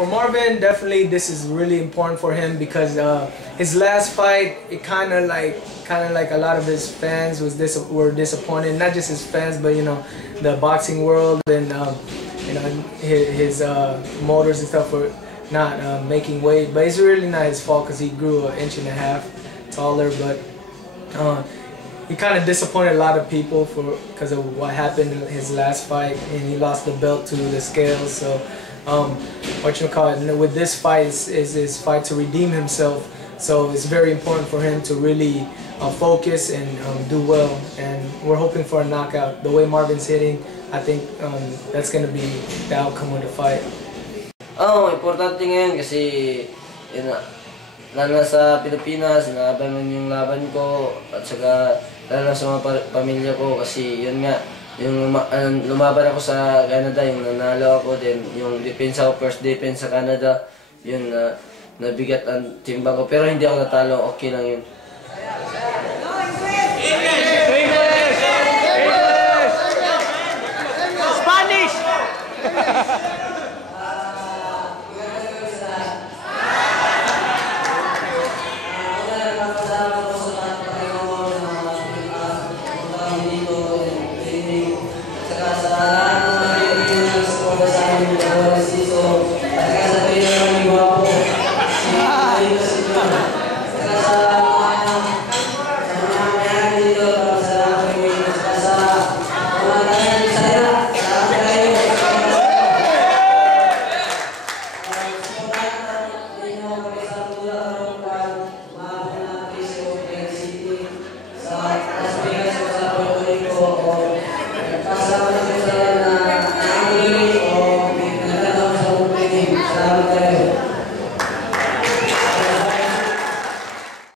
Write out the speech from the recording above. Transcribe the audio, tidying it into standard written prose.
for Marvin, definitely this is really important for him because his last fight, it kind of like a lot of his fans were disappointed. Not just his fans, but you know, the boxing world and you know, his motors and stuff were not making weight. But it's really not his fault because he grew 1.5 inches taller. But he kind of disappointed a lot of people because of what happened in his last fight, and he lost the belt to the scales. So with this fight is his fight to redeem himself. So it's very important for him to really focus and do well. And we're hoping for a knockout. The way Marvin's hitting, I think that's going to be the outcome of the fight. Importante ngayon kasi yun na nasa Pilipinas, inaabangan yung laban ko at saka lalo sa mga pamilya ko kasi yun nga, yung lumaban ako sa Canada, yung nanalo ako din, yung defense ako, first defense sa Canada, yun nabigat ang timbang ko pero hindi ako natalo, okay lang yun.